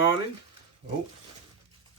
morning. Oh,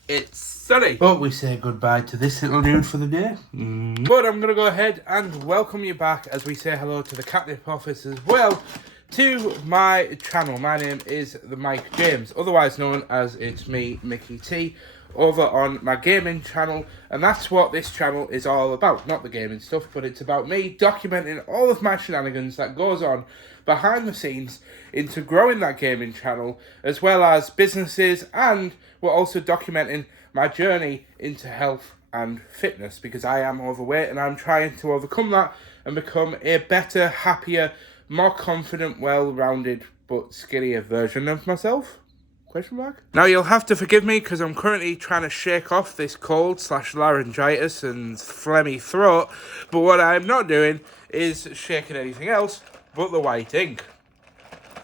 it's sunny. But we say goodbye to this little dude for the day. But I'm going to go ahead and welcome you back as we say hello to the Katnipp office as well to my channel. My name is the Mike James, otherwise known as It's Me, Mickey T, over on my gaming channel. And that's what this channel is all about. Not the gaming stuff, but it's about me documenting all of my shenanigans that goes on behind the scenes into growing that gaming channel, as well as businesses, and we're also documenting my journey into health and fitness, because I am overweight and I'm trying to overcome that and become a better, happier, more confident, well-rounded but skinnier version of myself. Question mark? Now you'll have to forgive me because I'm currently trying to shake off this cold / laryngitis and phlegmy throat, but what I'm not doing is shaking anything else but the white ink,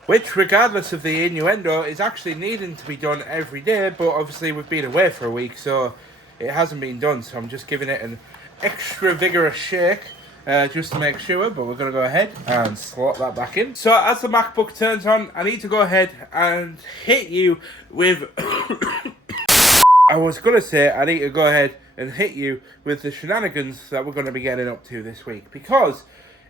which, regardless of the innuendo, is actually needing to be done every day, but obviously we've been away for a week, so it hasn't been done, so I'm just giving it an extra vigorous shake, just to make sure, but we're going to go ahead and slot that back in. So as the MacBook turns on, I need to go ahead and hit you with... I was going to say I need to go ahead and hit you with the shenanigans that we're going to be getting up to this week, because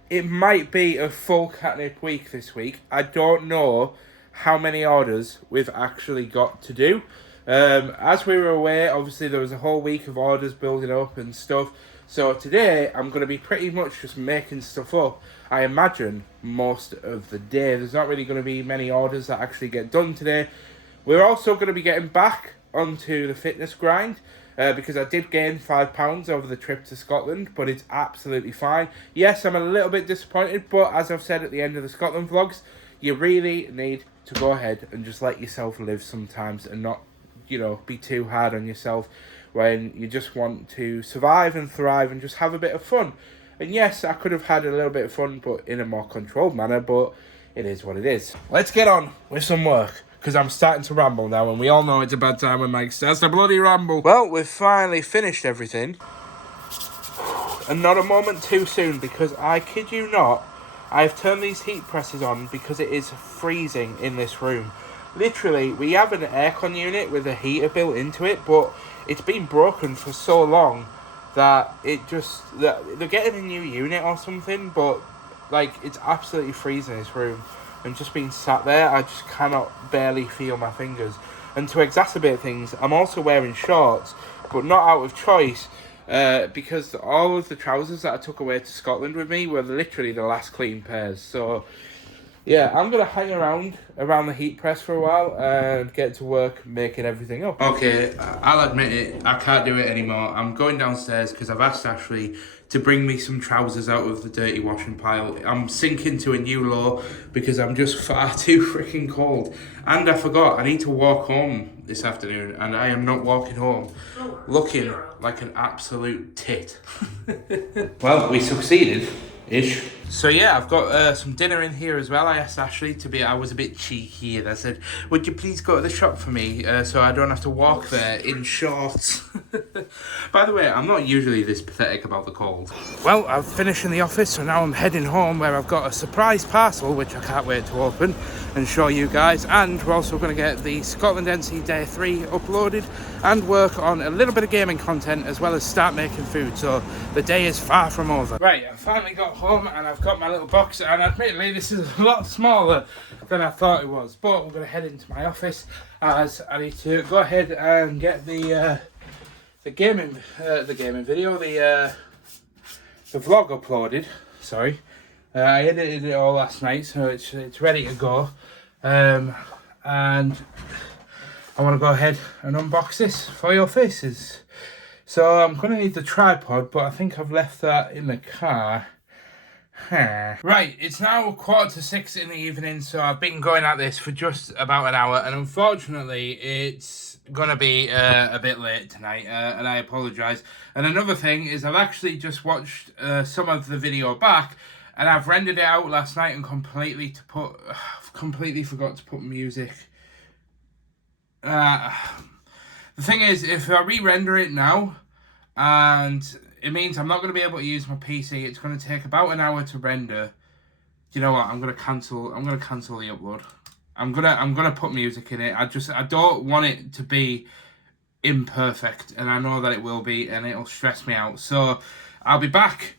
it might be a full Katnipp week this week. I don't know how many orders we've actually got to do. As we were away, obviously there was a whole week of orders building up and stuff. So today I'm going to be pretty much just making stuff up, I imagine, most of the day. There's not really going to be many orders that actually get done today. We're also going to be getting back onto the fitness grind, because I did gain 5 pounds over the trip to Scotland, but it's absolutely fine. Yes, I'm a little bit disappointed, but as I've said at the end of the Scotland vlogs, you really need to go ahead and just let yourself live sometimes and not, you know, be too hard on yourself when you just want to survive and thrive and just have a bit of fun. And yes, I could have had a little bit of fun, but in a more controlled manner, but it is what it is. Let's get on with some work, because I'm starting to ramble now, and we all know it's a bad time when Mike starts to bloody ramble. Well, we've finally finished everything, and not a moment too soon, because I kid you not, I've turned these heat presses on because it is freezing in this room. Literally, we have an aircon unit with a heater built into it, but it's been broken for so long that they're getting a new unit or something, but like, it's absolutely freezing in this room. And just being sat there, I just cannot barely feel my fingers. And to exacerbate things, I'm also wearing shorts, but not out of choice, because all of the trousers that I took away to Scotland with me were literally the last clean pairs. So yeah, I'm going to hang around the heat press for a while and get to work making everything up. Okay, I'll admit it, I can't do it anymore. I'm going downstairs because I've asked Ashley to bring me some trousers out of the dirty washing pile. I'm sinking to a new low because I'm just far too freaking cold. And I forgot, I need to walk home this afternoon, and I am not walking home looking like an absolute tit. Well, we succeeded. Ish. So yeah, I've got some dinner in here as well. I asked Ashley I was a bit cheeky, and I said, would you please go to the shop for me so I don't have to walk there in shorts. By the way, I'm not usually this pathetic about the cold. Well, I've finished in the office, so now I'm heading home, where I've got a surprise parcel which I can't wait to open and show you guys. And we're also going to get the Scotland NC Day 3 uploaded and work on a little bit of gaming content, as well as start making food. So the day is far from over. Right, I finally got home and I've got my little box, and admittedly this is a lot smaller than I thought it was, but we're going to head into my office as I need to go ahead and get the gaming video, the vlog uploaded. Sorry, I edited it all last night, so it's ready to go, and I want to go ahead and unbox this for your faces. So I'm going to need the tripod, but I think I've left that in the car. Right, it's now 5:45 in the evening, so I've been going at this for just about an hour, and unfortunately it's gonna be a bit late tonight, and I apologise. And another thing is, I've actually just watched some of the video back, and I've rendered it out last night and completely forgot to put music. The thing is, if I re-render it now, and it means I'm not going to be able to use my PC. It's going to take about an hour to render. Do you know what? I'm going to cancel the upload. I'm gonna put music in it. I don't want it to be imperfect, and I know that it will be, and it'll stress me out. So I'll be back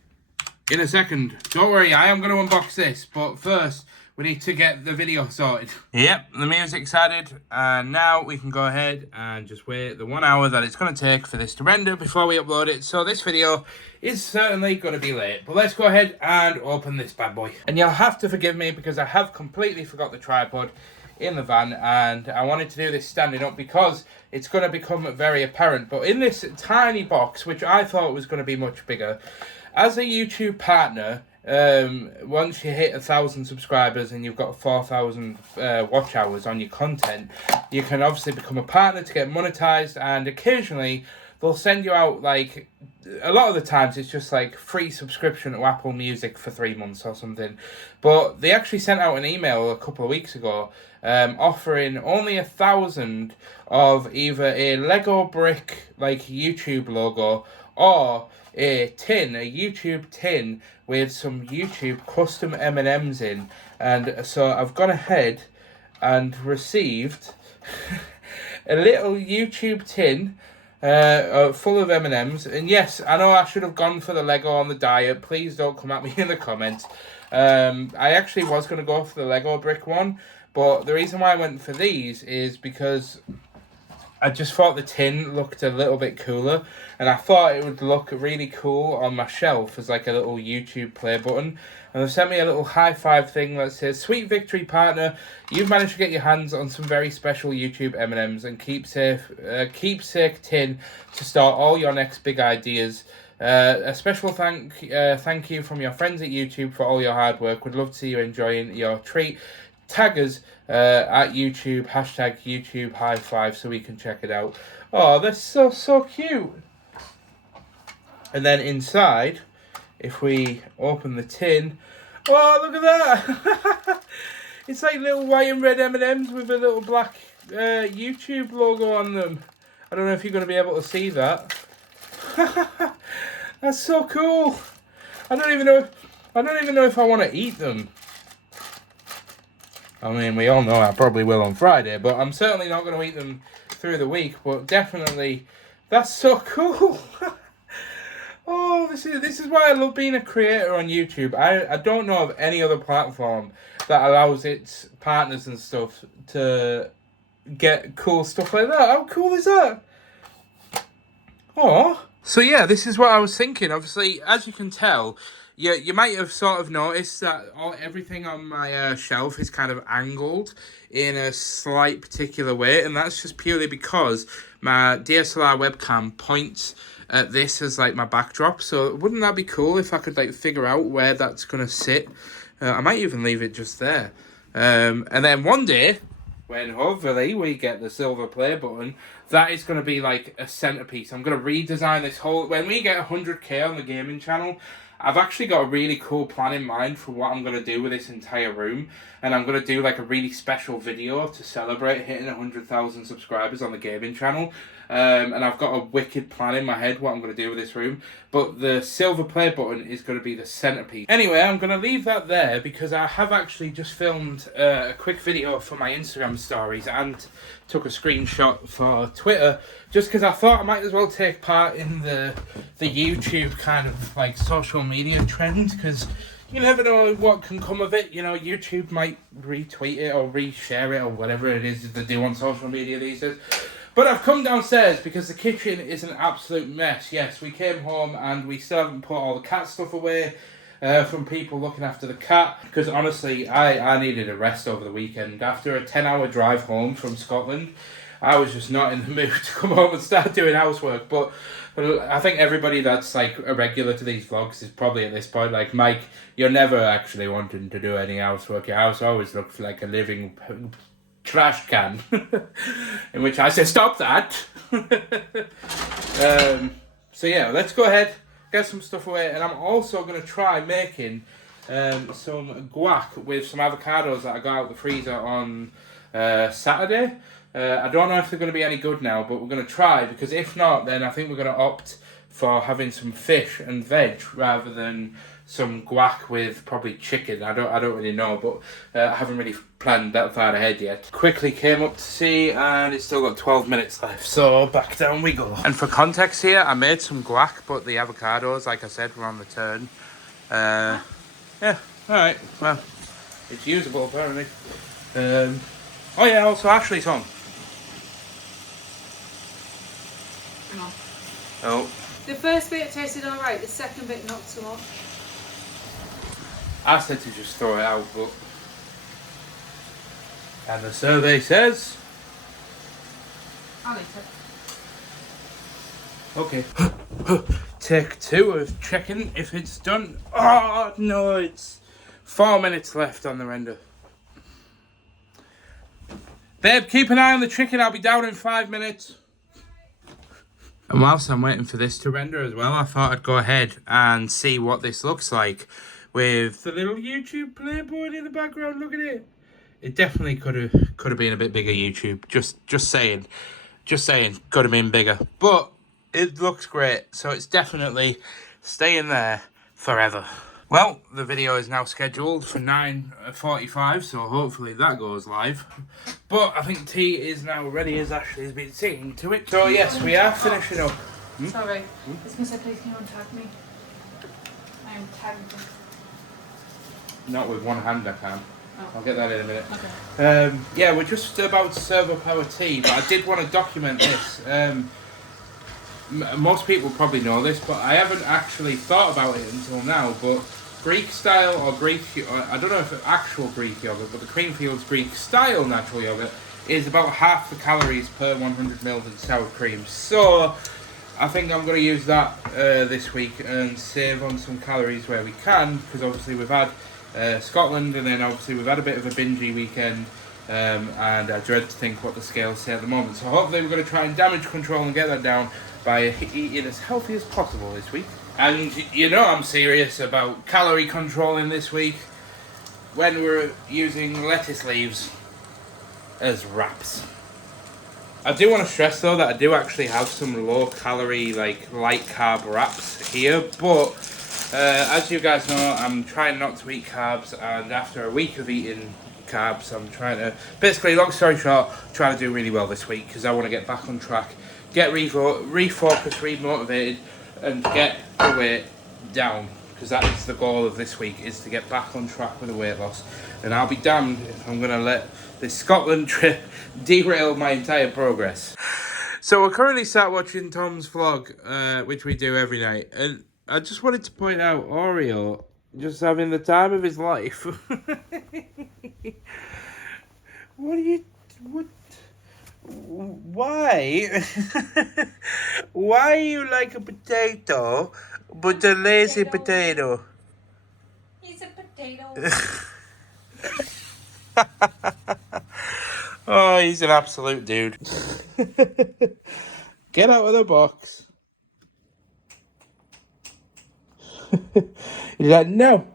in a second. Don't worry, I am going to unbox this, but first we need to get the video sorted. Yep, the music's added, and now we can go ahead and just wait the 1 hour that it's going to take for this to render before we upload it. So this video is certainly going to be late, but let's go ahead and open this bad boy. And you'll have to forgive me because I have completely forgot the tripod in the van, and I wanted to do this standing up because it's going to become very apparent. But in this tiny box, which I thought was going to be much bigger, as a YouTube partner, once you hit 1,000 subscribers and you've got 4,000 watch hours on your content, you can obviously become a partner to get monetized, and occasionally they'll send you out, like, a lot of the times it's just like free subscription to Apple Music for 3 months or something. But they actually sent out an email a couple of weeks ago offering only 1,000 of either a Lego brick, like, YouTube logo, or a YouTube tin with some YouTube custom M&Ms in. And so I've gone ahead and received a little YouTube tin full of M&Ms. And yes, I know I should have gone for the Lego on the diet. Please don't come at me in the comments. I actually was going to go for the Lego brick one, but the reason why I went for these is because I just thought the tin looked a little bit cooler, and I thought it would look really cool on my shelf as like a little YouTube play button. And they've sent me a little high five thing that says, "Sweet victory, partner. You've managed to get your hands on some very special YouTube M&Ms and keepsake tin to start all your next big ideas. A special thank you from your friends at YouTube for all your hard work. Would love to see you enjoying your treat. Tag us at YouTube, hashtag YouTube high five, so we can check it out." Oh, that's so cute. And then inside, if we open the tin, oh, look at that. It's like little white and red M&Ms with a little black YouTube logo on them. I don't know if you're going to be able to see that. That's so cool. I don't even know if I want to eat them. I mean, we all know I probably will on Friday, but I'm certainly not going to eat them through the week. But definitely, that's so cool. Oh, this is why I love being a creator on YouTube. I don't know of any other platform that allows its partners and stuff to get cool stuff like that. How cool is that? Oh. So yeah, this is what I was thinking. Obviously, as you can tell, you might have sort of noticed that everything on my shelf is kind of angled in a slight particular way, and that's just purely because my DSLR webcam points at this as like my backdrop. So wouldn't that be cool if I could like figure out where that's gonna sit? I might even leave it just there, and then one day, when hopefully we get the silver play button, that is going to be like a centerpiece. I'm going to redesign this whole... When we get 100k on the gaming channel, I've actually got a really cool plan in mind for what I'm going to do with this entire room. And I'm going to do like a really special video to celebrate hitting 100,000 subscribers on the gaming channel. And I've got a wicked plan in my head what I'm going to do with this room. But the silver play button is going to be the centerpiece. Anyway, I'm going to leave that there because I have actually just filmed a quick video for my Instagram stories and took a screenshot for Twitter, just because I thought I might as well take part in the YouTube kind of like social media trend, because you never know what can come of it. You know, YouTube might retweet it or reshare it or whatever it is that they do on social media these days. But I've come downstairs because the kitchen is an absolute mess. Yes, we came home and we still haven't put all the cat stuff away from people looking after the cat. Because honestly, I needed a rest over the weekend. After a 10-hour drive home from Scotland, I was just not in the mood to come home and start doing housework. But I think everybody that's like a regular to these vlogs is probably at this point like, Mike, you're never actually wanting to do any housework. Your house always looks like a living trash can. In which I said, stop that. So yeah, let's go ahead, get some stuff away, and I'm also going to try making some guac with some avocados that I got out of the freezer on Saturday. I don't know if they're going to be any good now, but we're going to try, because if not, then I think we're going to opt for having some fish and veg rather than some guac with probably chicken. I don't really know, but I haven't really planned that far ahead yet. Quickly came up to see, and it's still got 12 minutes left, so back down we go. And for context here, I made some guac, but the avocados, like I said, were on the turn. Yeah, alright, well, it's usable apparently. Oh yeah, also Ashley's home. No. Oh. The first bit tasted alright, the second bit not so much. I said to just throw it out, but... And the survey says... I'll eat it. Okay. Take 2 of checking if it's done. Oh, no, it's 4 minutes left on the render. Babe, keep an eye on the chicken. I'll be down in 5 minutes. And whilst I'm waiting for this to render as well, I thought I'd go ahead and see what this looks like with the little YouTube playboard in the background. Look at it. It definitely could have been a bit bigger, YouTube. Just saying. Could have been bigger. But it looks great. So it's definitely staying there forever. Well, the video is now scheduled for 9:45, so hopefully that goes live. But I think tea is now ready, as Ashley's been seeing to it. So yes, we are finishing up. Sorry. I was going to say, please can you untag me? I'm tagged. Not with one hand, I can. Oh. I'll get that in a minute. Okay. Yeah, we're just about to serve up our tea, but I did want to document this. Most people probably know this, but I haven't actually thought about it until now. But Greek style or Greek, I don't know if it's actual Greek yogurt, but the Creamfields Greek style natural yogurt is about half the calories per 100 ml of sour cream. So I think I'm going to use that this week and save on some calories where we can, because obviously we've had Scotland, and then obviously we've had a bit of a bingey weekend. And I dread to think what the scales say at the moment. So hopefully we're going to try and damage control and get that down by eating as healthy as possible this week. And you know I'm serious about calorie controlling this week when we're using lettuce leaves as wraps. I do want to stress though that I do actually have some low calorie, like light carb wraps here, but as you guys know, I'm trying not to eat carbs, and after a week of eating carbs, I'm trying to, basically, long story short, trying to do really well this week because I want to get back on track, get refocused, remotivated, and get the weight down, because that is the goal of this week, is to get back on track with the weight loss. And I'll be damned if I'm going to let this Scotland trip derail my entire progress. So we're currently sat watching Tom's vlog, which we do every night, and I just wanted to point out Oreo just having the time of his life. Why? Why are you like a potato, but a lazy potato? He's a potato. Oh, he's an absolute dude. Get out of the box. He's like, no,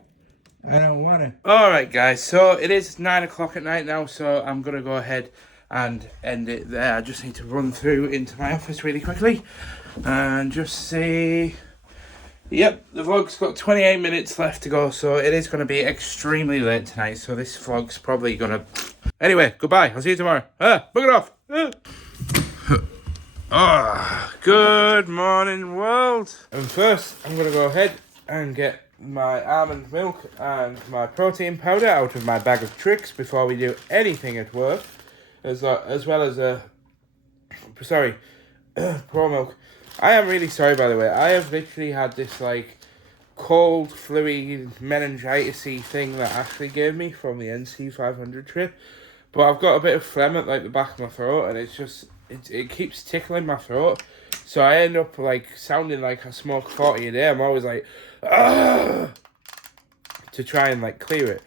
I don't want to. Alright guys, so it is 9 o'clock at night now, so I'm going to go ahead and end it there. I just need to run through into my office really quickly and just see. Yep, the vlog's got 28 minutes left to go, so it is going to be extremely late tonight, so this vlog's probably going to... Anyway, goodbye, I'll see you tomorrow. Book it off. Good morning world. And first I'm going to go ahead and get my almond milk and my protein powder out of my bag of tricks before we do anything at work, as well as pro milk. I am really sorry, by the way. I have literally had this like cold, fluey, meningitis-y thing that Ashley gave me from the NC 500 trip, but I've got a bit of phlegm at like the back of my throat, and it's just it keeps tickling my throat, so I end up like sounding like I smoke 40 a day. I'm always like, to try and like clear it.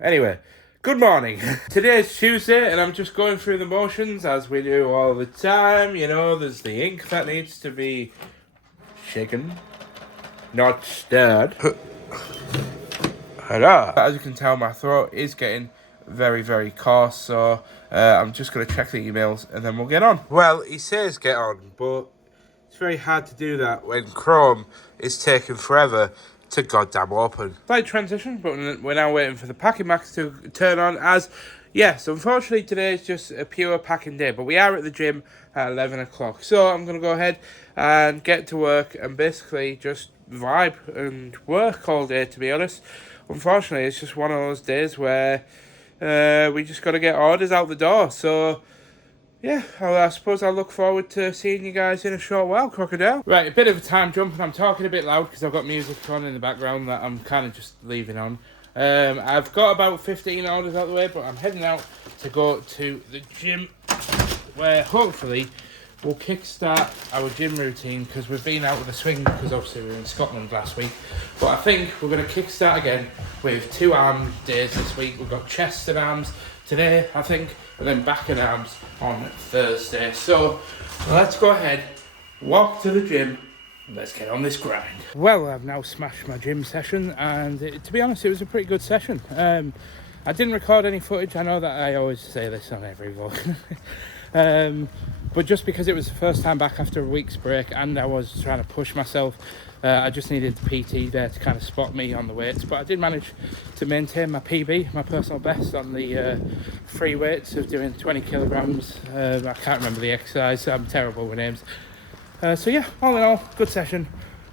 Anyway, good morning. Today is Tuesday, and I'm just going through the motions as we do all the time. You know, there's the ink that needs to be shaken, not stirred. Hello. As you can tell, my throat is getting very, very coarse, so I'm just going to check the emails and then we'll get on. Well, he says get on, but it's very hard to do that when Chrome is taking forever to goddamn open. Slight transition, but we're now waiting for the packing max to turn on as, yes, unfortunately today is just a pure packing day, but we are at the gym at 11 o'clock. So I'm going to go ahead and get to work and basically just vibe and work all day, to be honest. Unfortunately, it's just one of those days where we just got to get orders out the door. So yeah, I suppose I'll look forward to seeing you guys in a short while, Crocodile. Right, a bit of a time jump, and I'm talking a bit loud because I've got music on in the background that I'm kind of just leaving on. I've got about 15 orders out the way, but I'm heading out to go to the gym where hopefully we'll kickstart our gym routine because we've been out with the swing because obviously we were in Scotland last week. But I think we're going to kickstart again with 2 arm days this week. We've got chest and arms today, I think, and then back and arms on Thursday. So let's go ahead, walk to the gym, and let's get on this grind. Well, I've now smashed my gym session, and to be honest, it was a pretty good session. I didn't record any footage. I know that I always say this on every vlog. But just because it was the first time back after a week's break and I was trying to push myself, I just needed the PT there to kind of spot me on the weights. But I did manage to maintain my PB, my personal best, on the free weights of doing 20 kilograms. I can't remember the exercise. I'm terrible with names. So yeah, all in all, good session.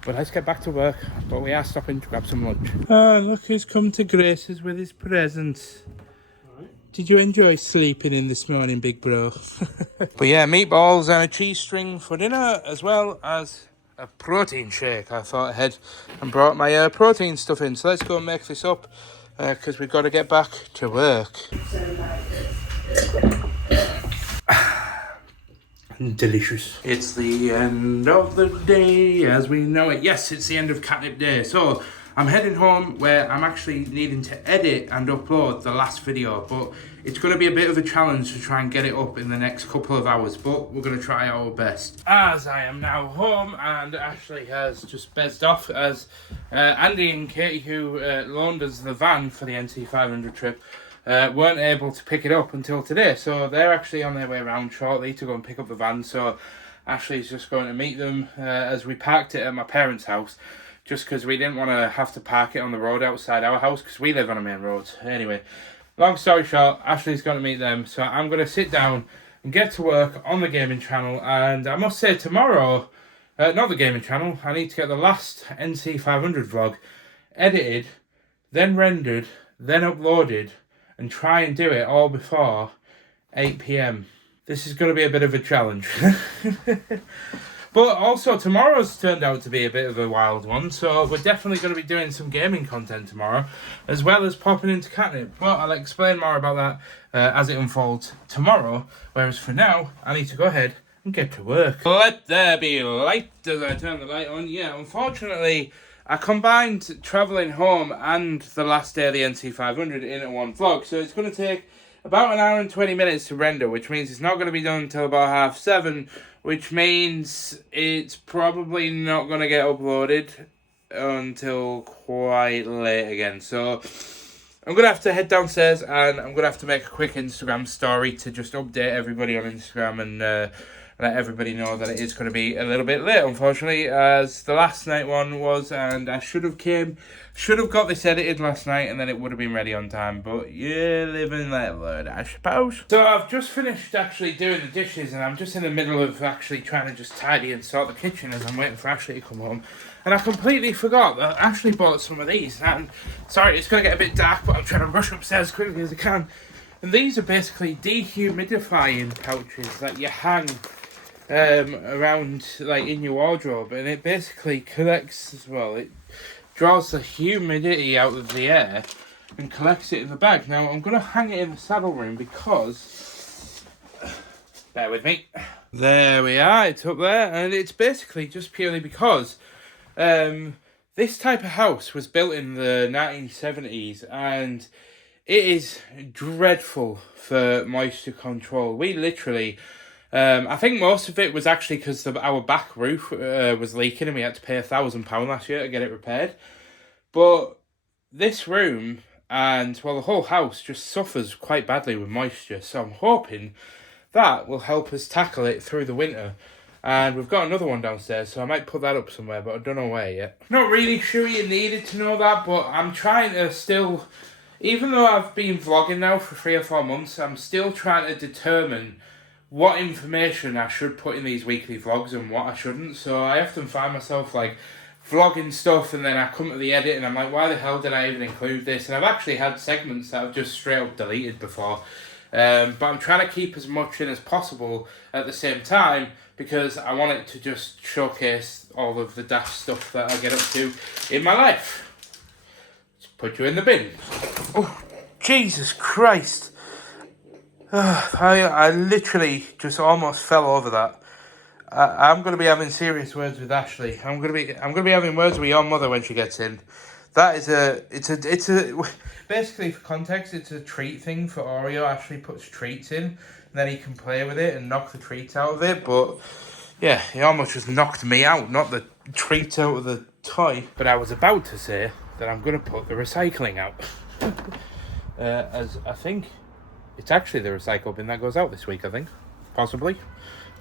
But let's get back to work. But we are stopping to grab some lunch. Look who's come to graces with his presents. Did you enjoy sleeping in this morning, big bro? But yeah, meatballs and a cheese string for dinner, as well as a protein shake. I thought ahead and brought my protein stuff in. So let's go and make this up, because we've got to get back to work. Delicious. It's the end of the day as we know it. Yes, it's the end of Katnipp Day. So I'm heading home where I'm actually needing to edit and upload the last video, but it's going to be a bit of a challenge to try and get it up in the next couple of hours, but we're going to try our best. As I am now home and Ashley has just bezzed off, as Andy and Katie, who loaned us the van for the NC500 trip, weren't able to pick it up until today, so they're actually on their way around shortly to go and pick up the van. So Ashley's just going to meet them as we parked it at my parents' house, just because we didn't want to have to park it on the road outside our house because we live on a main road. Anyway, long story short, Ashley's going to meet them, so I'm going to sit down and get to work on the gaming channel. And I must say, tomorrow, not the gaming channel, I need to get the last NC500 vlog edited, then rendered, then uploaded, and try and do it all before 8 PM. This is going to be a bit of a challenge. But also, tomorrow's turned out to be a bit of a wild one, so we're definitely going to be doing some gaming content tomorrow, as well as popping into Katnipp. But I'll explain more about that as it unfolds tomorrow, whereas for now, I need to go ahead and get to work. Let there be light as I turn the light on. Yeah, unfortunately, I combined travelling home and the last day of the NC500 into one vlog, so it's going to take about an hour and 20 minutes to render, which means it's not going to be done until about 7:30, which means it's probably not going to get uploaded until quite late again. So I'm going to have to head downstairs and I'm going to have to make a quick Instagram story to just update everybody on Instagram and let everybody know that it is going to be a little bit late, unfortunately, as the last night one was, and I should have got this edited last night and then it would have been ready on time, but yeah, live and let learn, I suppose. So I've just finished actually doing the dishes and I'm just in the middle of actually trying to just tidy and sort the kitchen as I'm waiting for Ashley to come home. And I completely forgot that Ashley bought some of these, and sorry, it's going to get a bit dark, but I'm trying to rush upstairs as quickly as I can. And these are basically dehumidifying pouches that you hang around, like, in your wardrobe, and it basically collects as well. It draws the humidity out of the air and collects it in the bag. Now I'm going to hang it in the saddle room because, bear with me, there we are, it's up there, and it's basically just purely because this type of house was built in the 1970s and it is dreadful for moisture control. We literally I think most of it was actually because our back roof was leaking and we had to pay £1,000 last year to get it repaired. But this room and, well, the whole house just suffers quite badly with moisture. So I'm hoping that will help us tackle it through the winter. And we've got another one downstairs, so I might put that up somewhere, but I don't know where yet. Not really sure you needed to know that, but I'm trying to still, even though I've been vlogging now for 3 or 4 months, I'm still trying to determine what information I should put in these weekly vlogs and what I shouldn't. So I often find myself like vlogging stuff and then I come to the edit and I'm like, why the hell did I even include this? And I've actually had segments that I've just straight up deleted before. But I'm trying to keep as much in as possible at the same time because I want it to just showcase all of the daft stuff that I get up to in my life. Just put you in the bin. Oh, Jesus Christ. I literally just almost fell over that. I'm going to be having serious words with Ashley. I'm going to be having words with your mother when she gets in. That is it's a basically for context, it's a treat thing for Oreo. Ashley puts treats in, and then he can play with it and knock the treats out of it. But yeah, he almost just knocked me out, not the treats out of the toy. But I was about to say that I'm going to put the recycling out, as I think it's actually the recycle bin that goes out this week. I think, possibly.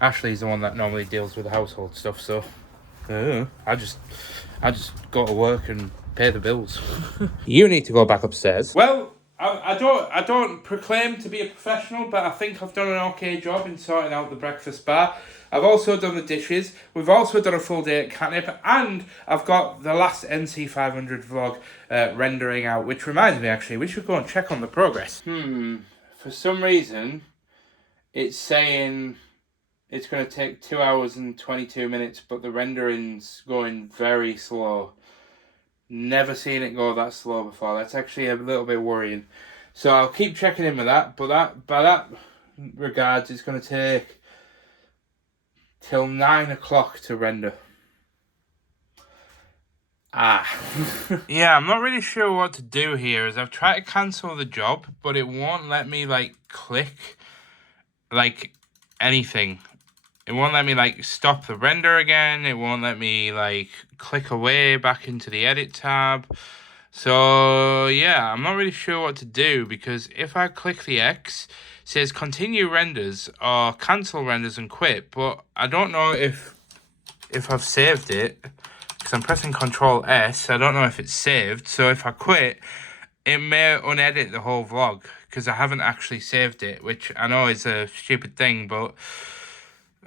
Ashley's the one that normally deals with the household stuff, so I just go to work and pay the bills. You need to go back upstairs. Well, I don't proclaim to be a professional, but I think I've done an okay job in sorting out the breakfast bar. I've also done the dishes. We've also done a full day at Katnipp, and I've got the last NC500 vlog rendering out, which reminds me, actually, we should go and check on the progress. For some reason, it's saying it's going to take 2 hours and 22 minutes, but the rendering's going very slow. Never seen it go that slow before. That's actually a little bit worrying. So I'll keep checking in with that, but by that regards, it's going to take till 9 o'clock to render. Yeah, I'm not really sure what to do here, as I've tried to cancel the job, but it won't let me, like, click, like, anything. It won't let me, like, stop the render again. It won't let me, like, click away back into the edit tab. So, yeah, I'm not really sure what to do, because if I click the X, it says continue renders or cancel renders and quit. But I don't know if I've saved it, because I'm pressing Control S. I don't know if it's saved. So if I quit, it may unedit the whole vlog, because I haven't actually saved it, which I know is a stupid thing, but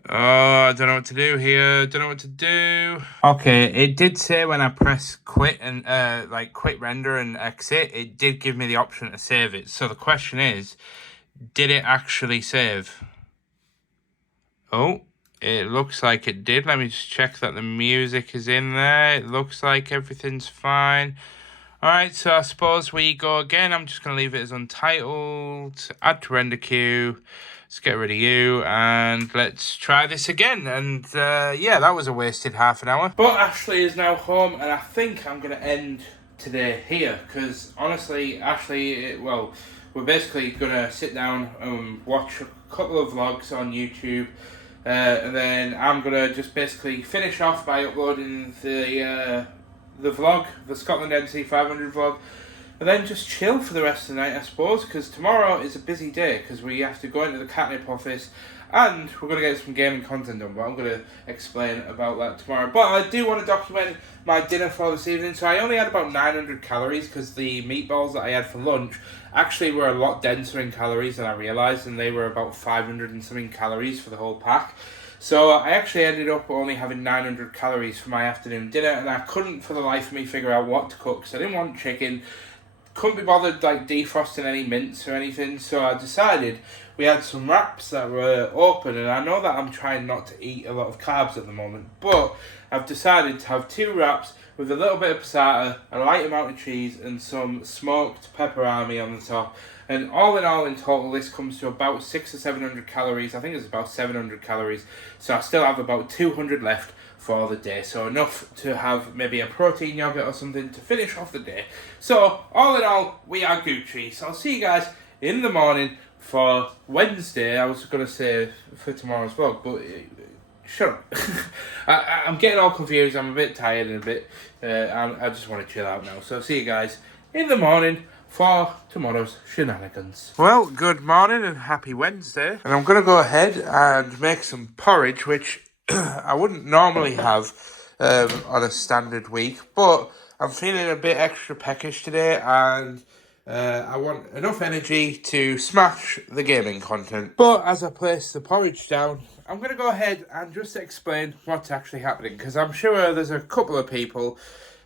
I don't know what to do here. Don't know what to do. Okay, it did say when I press quit and like quit render and exit, it did give me the option to save it. So the question is, did it actually save? Oh, it looks like it did. Let me just check that the music is in there. It looks like everything's fine. Alright, so I suppose we go again. I'm just going to leave it as untitled. Add to render queue. Let's get rid of you and let's try this again. And yeah, that was a wasted half an hour. But Ashley is now home and I think I'm going to end today here. Because honestly, Ashley, well, we're basically going to sit down and watch a couple of vlogs on YouTube. And then I'm going to just basically finish off by uploading the vlog, the Scotland NC500 vlog, and then just chill for the rest of the night, I suppose, because tomorrow is a busy day, because we have to go into the Katnipp office, and we're going to get some gaming content done, but I'm going to explain about that tomorrow. But I do want to document my dinner for this evening, so I only had about 900 calories, because the meatballs that I had for lunch actually were a lot denser in calories than I realised, and they were about 500 and something calories for the whole pack. So I actually ended up only having 900 calories for my afternoon dinner, and I couldn't for the life of me figure out what to cook, because I didn't want chicken, couldn't be bothered like defrosting any mince or anything, so I decided we had some wraps that were open, and I know that I'm trying not to eat a lot of carbs at the moment, but I've decided to have 2 wraps with a little bit of passata, a light amount of cheese, and some smoked pepperami on the top. And all in all, in total, this comes to about 600 or 700 calories. I think it's about 700 calories. So I still have about 200 left for the day. So enough to have maybe a protein yogurt or something to finish off the day. So all in all, we are Gucci. So I'll see you guys in the morning for Wednesday. I was going to say for tomorrow's vlog, but shut up. I'm getting all confused. I'm a bit tired and a bit... I just want to chill out now. So see you guys in the morning for tomorrow's shenanigans. Well, good morning and happy Wednesday. And I'm going to go ahead and make some porridge, which I wouldn't normally have on a standard week, but I'm feeling a bit extra peckish today, and I want enough energy to smash the gaming content. But as I place the porridge down, I'm going to go ahead and just explain what's actually happening, because I'm sure there's a couple of people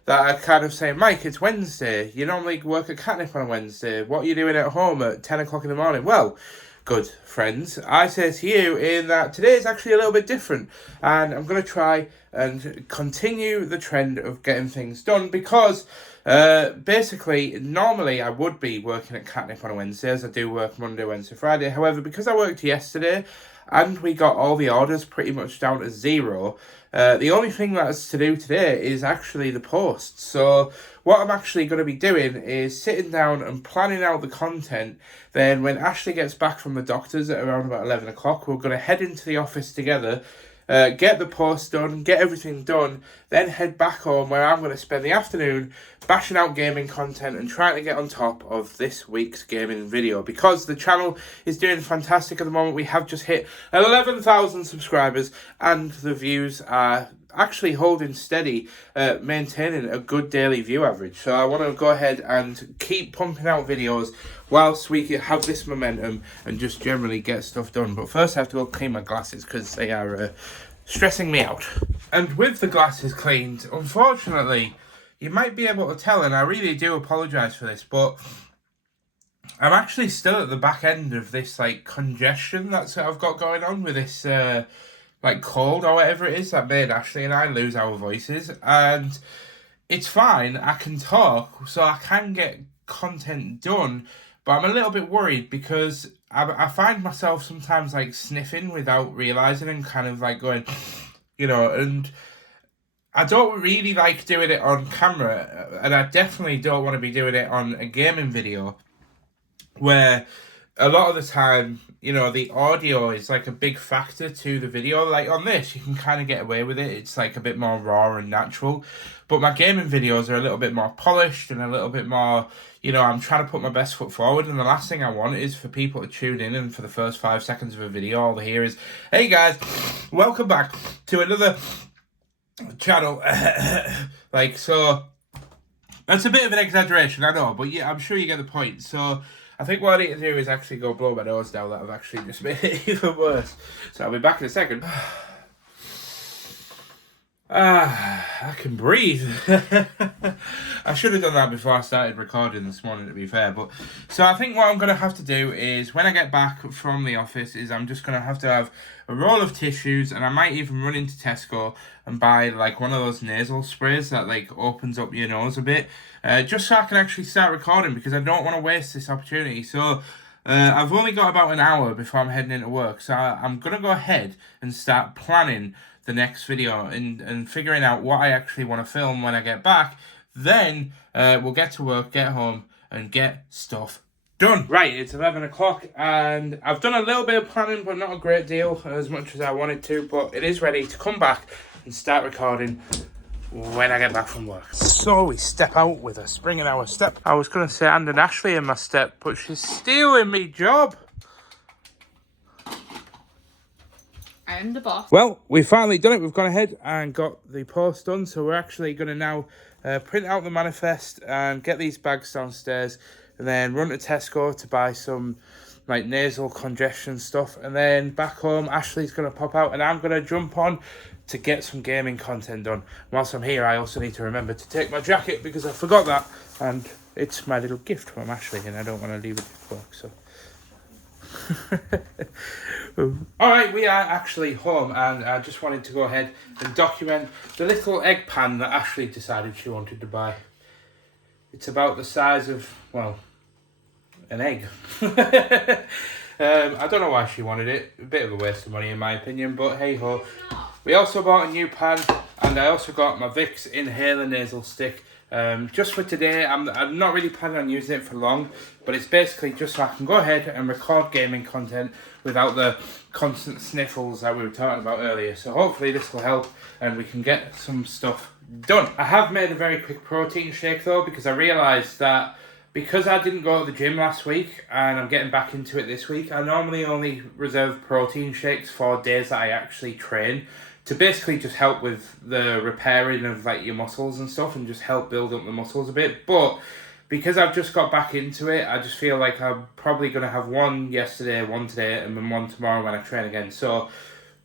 that are kind of saying, Mike, it's Wednesday. You normally work at Katnipp on a Wednesday. What are you doing at home at 10 o'clock in the morning? Well, good friends, I say to you in that today is actually a little bit different, and I'm going to try and continue the trend of getting things done, because basically normally I would be working at Katnipp on a Wednesday, as I do work Monday, Wednesday, Friday. However, because I worked yesterday and we got all the orders pretty much down to zero, the only thing that's to do today is actually the posts. So what I'm actually going to be doing is sitting down and planning out the content. Then when Ashley gets back from the doctors at around about 11 o'clock, we're going to head into the office together, get the post done, get everything done, then head back home, where I'm going to spend the afternoon bashing out gaming content and trying to get on top of this week's gaming video, because the channel is doing fantastic at the moment. We have just hit 11,000 subscribers and the views are actually holding steady, maintaining a good daily view average. So I want to go ahead and keep pumping out videos whilst we have this momentum and just generally get stuff done. But first I have to go clean my glasses because they are stressing me out. And with the glasses cleaned, unfortunately, you might be able to tell, and I really do apologise for this, but I'm actually still at the back end of this like congestion that's I've got going on with this like cold or whatever it is that made Ashley and I lose our voices. And it's fine, I can talk, so I can get content done, but I'm a little bit worried because I find myself sometimes like sniffing without realising and kind of like going, you know, and I don't really like doing it on camera, and I definitely don't want to be doing it on a gaming video where a lot of the time, you know, the audio is like a big factor to the video. Like on this, you can kind of get away with it. It's like a bit more raw and natural. But my gaming videos are a little bit more polished and a little bit more, you know, I'm trying to put my best foot forward. And the last thing I want is for people to tune in and for the first 5 seconds of a video, all they hear is, hey guys, welcome back to another channel. Like, so that's a bit of an exaggeration, I know, but yeah, I'm sure you get the point. So I think what I need to do is actually go blow my nose now that I've actually just made it even worse. So I'll be back in a second. I can breathe. I should have done that before I started recording this morning, to be fair. But so I think what I'm going to have to do is when I get back from the office is I'm just going to have a roll of tissues, and I might even run into Tesco and buy like one of those nasal sprays that like opens up your nose a bit, just so I can actually start recording, because I don't want to waste this opportunity. So I've only got about an hour before I'm heading into work, so I'm going to go ahead and start planning the next video and figuring out what I actually want to film when I get back. Then we'll get to work, get home, and get stuff done. Right, it's 11 o'clock, and I've done a little bit of planning, but not a great deal, as much as I wanted to, but it is ready to come back and start recording when I get back from work. So we step out with a spring in our step. I was going to say and an Ashley in my step, but she's stealing me job. I'm the boss. Well, we've finally done it. We've gone ahead and got the post done. So we're actually going to now print out the manifest and get these bags downstairs, and then run to Tesco to buy some like nasal congestion stuff. And then back home, Ashley's going to pop out and I'm going to jump on to get some gaming content done. Whilst I'm here, I also need to remember to take my jacket because I forgot that. And it's my little gift from Ashley and I don't want to leave it at work, so... Alright, we are actually home, and I just wanted to go ahead and document the little egg pan that Ashley decided she wanted to buy. It's about the size of, well, an egg. I don't know why she wanted it. A bit of a waste of money in my opinion, but hey ho. We also bought a new pan, and I also got my Vicks inhaler nasal stick. Just for today. I'm not really planning on using it for long, but it's basically just so I can go ahead and record gaming content without the constant sniffles that we were talking about earlier. So hopefully this will help and we can get some stuff done. I have made a very quick protein shake though, because I realised that because I didn't go to the gym last week and I'm getting back into it this week, I normally only reserve protein shakes for days that I actually train, to basically just help with the repairing of like your muscles and stuff, and just help build up the muscles a bit. But because I've just got back into it, I just feel like I'm probably going to have one yesterday, one today, and then one tomorrow when I train again. So,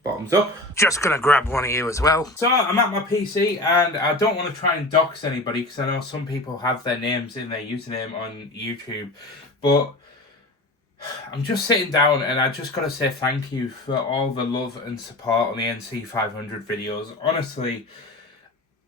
bottoms up. Just going to grab one of you as well. So, I'm at my PC, and I don't want to try and dox anybody, because I know some people have their names in their username on YouTube. But I'm just sitting down, and I just got to say thank you for all the love and support on the NC 500 videos. Honestly,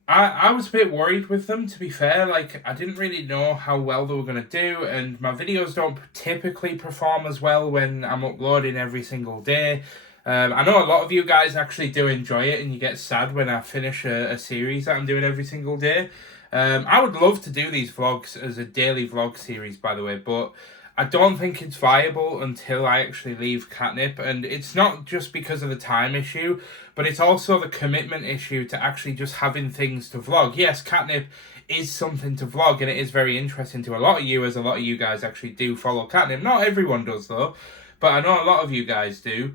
I was a bit worried with them, to be fair. Like, I didn't really know how well they were going to do, and my videos don't typically perform as well when I'm uploading every single day. I know a lot of you guys actually do enjoy it, and you get sad when I finish a series that I'm doing every single day. I would love to do these vlogs as a daily vlog series, by the way, but I don't think it's viable until I actually leave Katnipp, and it's not just because of the time issue, but it's also the commitment issue to actually just having things to vlog. Yes, Katnipp is something to vlog, and it is very interesting to a lot of you, as a lot of you guys actually do follow Katnipp. Not everyone does, though, but I know a lot of you guys do.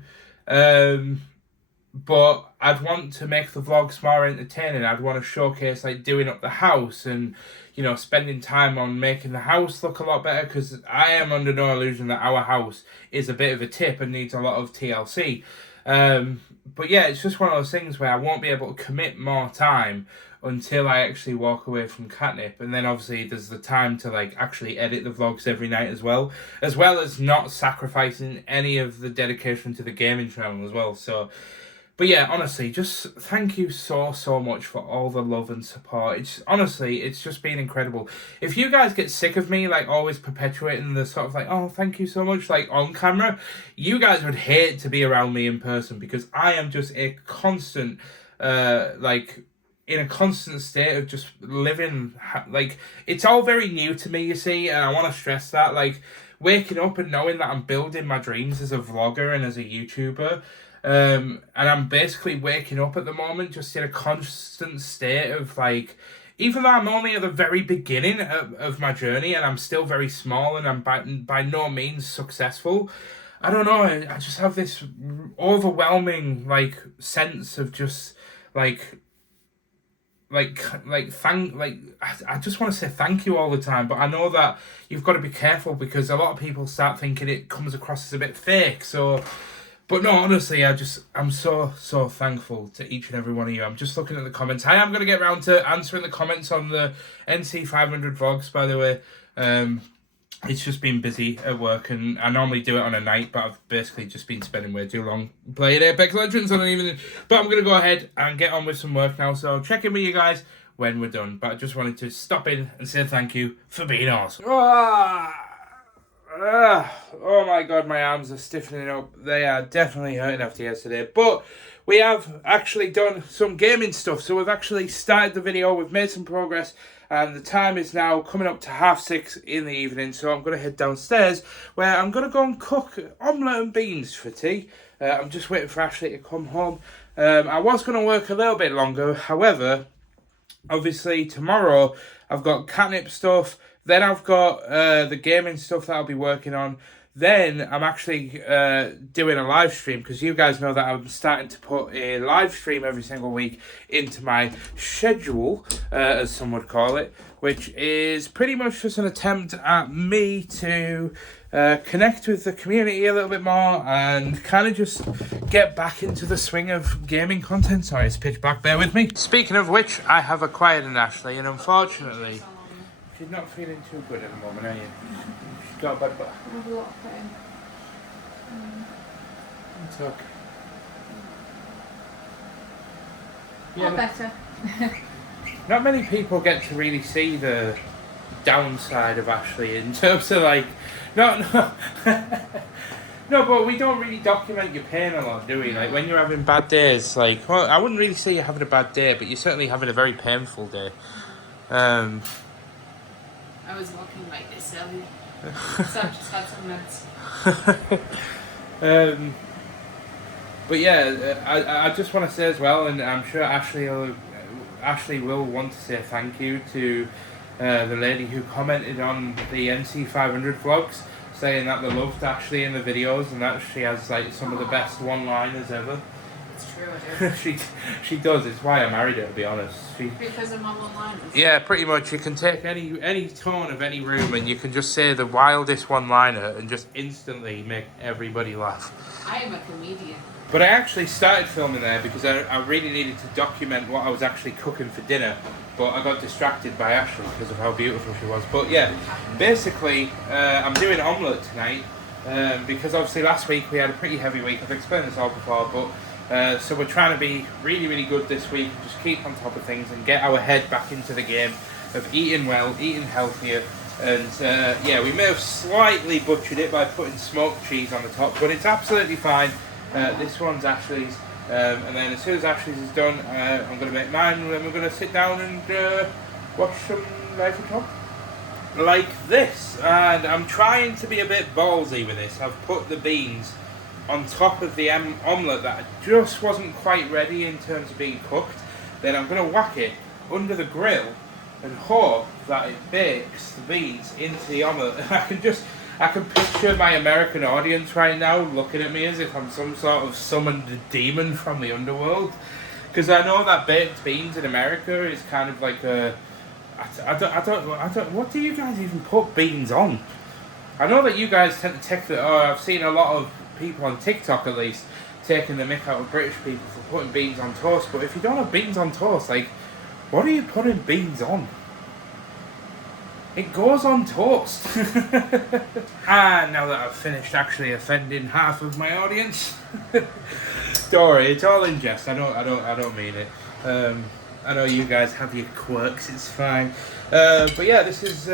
But I'd want to make the vlogs more entertaining. I'd want to showcase like doing up the house and, you know, spending time on making the house look a lot better, because I am under no illusion that our house is a bit of a tip and needs a lot of TLC. But yeah, it's just one of those things where I won't be able to commit more time until I actually walk away from Katnipp. And then obviously there's the time to like actually edit the vlogs every night as well as not sacrificing any of the dedication to the gaming channel as well. So, but yeah, honestly, just thank you so much for all the love and support. It's just been incredible. If you guys get sick of me, like, always perpetuating the sort of like, oh, thank you so much, like, on camera, you guys would hate to be around me in person, because I am just a constant, like, in a constant state of just living, like, it's all very new to me, you see, and I want to stress that, like, waking up and knowing that I'm building my dreams as a vlogger and as a YouTuber. And I'm basically waking up at the moment just in a constant state of like, even though I'm only at the very beginning of my journey and I'm still very small and I'm by no means successful, I don't know, I just have this overwhelming like sense of just I just want to say thank you all the time, but I know that you've got to be careful, because a lot of people start thinking it comes across as a bit fake. So, but no, honestly, I'm so thankful to each and every one of you. I'm just looking at the comments. I am going to get around to answering the comments on the NC 500 vlogs, by the way. It's just been busy at work, and I normally do it on a night, but I've basically just been spending way too long playing Apex Legends on an evening. But I'm going to go ahead and get on with some work now, so I'll check in with you guys when we're done. But I just wanted to stop in and say thank you for being awesome. Oh my god, my arms are stiffening up. They are definitely hurting after yesterday. But we have actually done some gaming stuff. So we've actually started the video. We've made some progress. And the time is now coming up to 6:30 in the evening. So I'm going to head downstairs, where I'm going to go and cook omelette and beans for tea. I'm just waiting for Ashley to come home. I was going to work a little bit longer. However, obviously tomorrow I've got Katnipp stuff. Then I've got the gaming stuff that I'll be working on. Then I'm actually doing a live stream, because you guys know that I'm starting to put a live stream every single week into my schedule, as some would call it, which is pretty much just an attempt at me to connect with the community a little bit more and kind of just get back into the swing of gaming content. Sorry, it's pitch black, bear with me. Speaking of which, I have acquired an Ashley, and unfortunately, she's not feeling too good at the moment, are you? She's got a bad butt. I have a lot of pain. It's okay. Yeah. Better. Not many people get to really see the downside of Ashley in terms of like, no, but we don't really document your pain a lot, do we? Like when you're having bad days, like, well, I wouldn't really say you're having a bad day, but you're certainly having a very painful day. I was walking like this earlier, so I've just had some meds. But yeah, I just want to say as well, and I'm sure Ashley will want to say thank you to the lady who commented on the NC 500 vlogs, saying that they loved Ashley in the videos and that she has like some of the best one-liners ever. It's true. true, I do. she does. It's why I married her, to be honest. Because of mum online. Yeah, pretty much. You can take any tone of any room and you can just say the wildest one-liner and just instantly make everybody laugh. I am a comedian. But I actually started filming there because I really needed to document what I was actually cooking for dinner. But I got distracted by Ashley because of how beautiful she was. But yeah, basically, I'm doing omelette tonight because obviously last week we had a pretty heavy week. I've explained this all before, but so we're trying to be really, really good this week and just keep on top of things and get our head back into the game of eating well, eating healthier. And yeah, we may have slightly butchered it by putting smoked cheese on the top, but it's absolutely fine. This one's Ashley's, and then as soon as Ashley's is done, I'm going to make mine, and then we're going to sit down and watch some Life on Top. Like this, and I'm trying to be a bit ballsy with this. I've put the beans on top of the omelette that just wasn't quite ready in terms of being cooked. Then I'm going to whack it under the grill and hope that it bakes the beans into the omelette. I can picture my American audience right now looking at me as if I'm some sort of summoned demon from the underworld. Because I know that baked beans in America is kind of like a... I don't... What do you guys even put beans on? I know that you guys tend to take the... I've seen a lot of people on TikTok at least taking the mick out of British people for putting beans on toast. But if you don't have beans on toast, like, what are you putting beans on? It goes on toast. And now that I've finished actually offending half of my audience, don't worry, it's all in jest. I don't mean it. I know you guys have your quirks. It's fine. But yeah, this is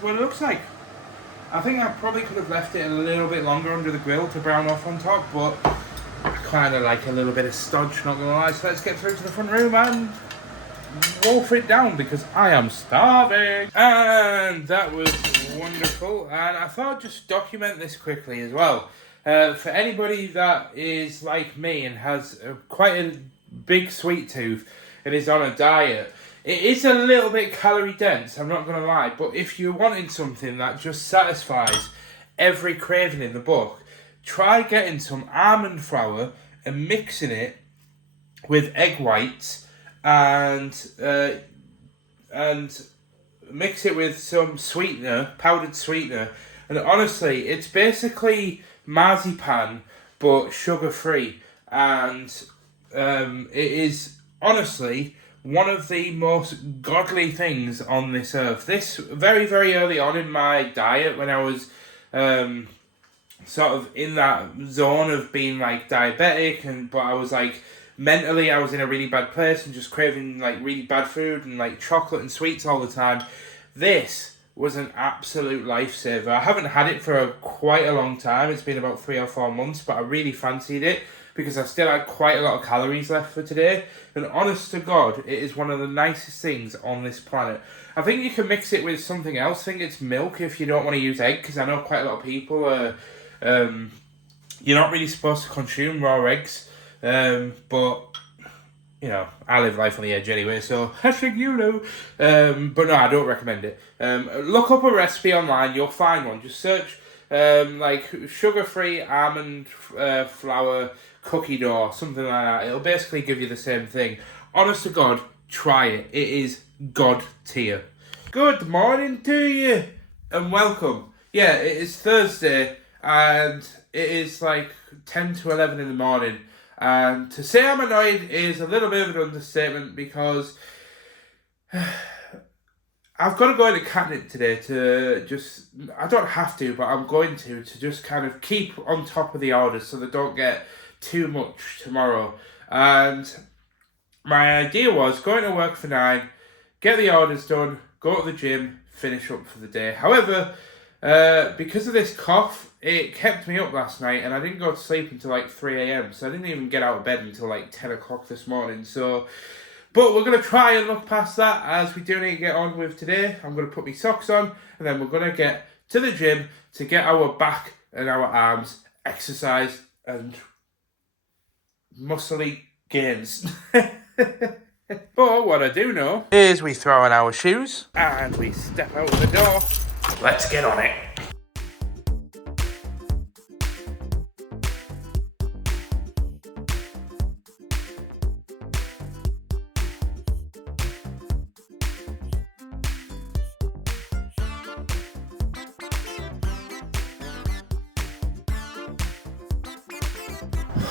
what it looks like. I think I probably could have left it a little bit longer under the grill to brown off on top, but I kind of like a little bit of stodge, not gonna lie. So let's get through to the front room and wolf it down because I am starving. And that was wonderful, and I thought I'd just document this quickly as well. For anybody that is like me and has quite a big sweet tooth and is on a diet, it is a little bit calorie dense, I'm not going to lie, but if you're wanting something that just satisfies every craving in the book, try getting some almond flour and mixing it with egg whites and mix it with some sweetener, powdered sweetener, and honestly, it's basically marzipan but sugar-free, and it is honestly one of the most godly things on this earth. This very, very early on in my diet, when I was sort of in that zone of being like diabetic, but I was like mentally I was in a really bad place and just craving like really bad food and like chocolate and sweets all the time. This was an absolute lifesaver. I haven't had it for quite a long time. It's been about 3 or 4 months, but I really fancied it because I still had quite a lot of calories left for today. And honest to God, it is one of the nicest things on this planet. I think you can mix it with something else. I think it's milk if you don't want to use egg, because I know quite a lot of people are... you're not really supposed to consume raw eggs, but... You know, I live life on the edge anyway, so hashtag YOLO. But no, I don't recommend it. Look up a recipe online, you'll find one. Just search like sugar-free almond flour cookie dough, something like that. It'll basically give you the same thing. Honest to God, try it. It is God tier. Good morning to you and welcome. Yeah, it is Thursday and it is like 10 to 11 in the morning. And to say I'm annoyed is a little bit of an understatement because I've got to go into Katnipp today to just, I don't have to, but I'm going to just kind of keep on top of the orders so they don't get too much tomorrow. And my idea was going to work for 9, get the orders done, go to the gym, finish up for the day. However, because of this cough, it kept me up last night and I didn't go to sleep until like 3 a.m. So I didn't even get out of bed until like 10 o'clock this morning. So, but we're going to try and look past that as we do need to get on with today. I'm going to put my socks on and then we're going to get to the gym to get our back and our arms exercised and muscly gains. But what I do know is we throw on our shoes and we step out the door. Let's get on it.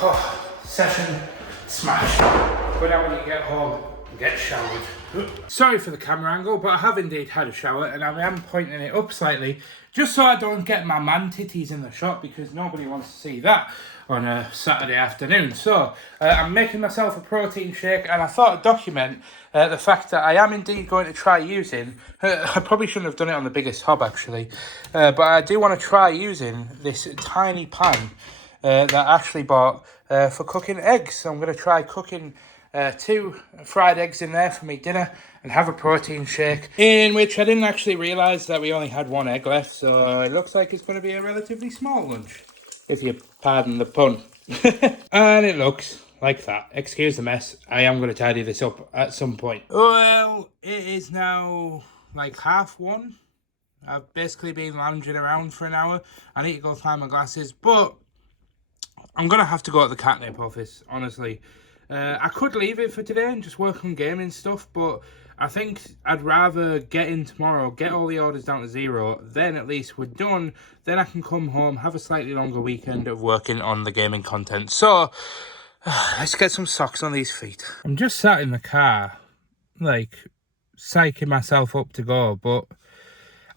Oh, session smash. But now when you get home, get showered. Sorry for the camera angle, but I have indeed had a shower, and I am pointing it up slightly just so I don't get my man titties in the shot, because nobody wants to see that on a Saturday afternoon. So I'm making myself a protein shake, and I thought I'd document the fact that I am indeed going to try using, I probably shouldn't have done it on the biggest hob actually, but I do want to try using this tiny pan that I actually bought for cooking eggs. So I'm going to try cooking 2 fried eggs in there for me dinner and have a protein shake, in which I didn't actually realise that we only had 1 egg left, so it looks like it's going to be a relatively small lunch, if you pardon the pun. And it looks like that. Excuse the mess. I am going to tidy this up at some point. Well, it is now like 1:30. I've basically been lounging around for an hour. I need to go find my glasses, but I'm going to have to go to the Katnipp office, honestly. I could leave it for today and just work on gaming stuff, but I think I'd rather get in tomorrow, get all the orders down to 0, then at least we're done. Then I can come home, have a slightly longer weekend of working on the gaming content. So, let's get some socks on these feet. I'm just sat in the car, like, psyching myself up to go, but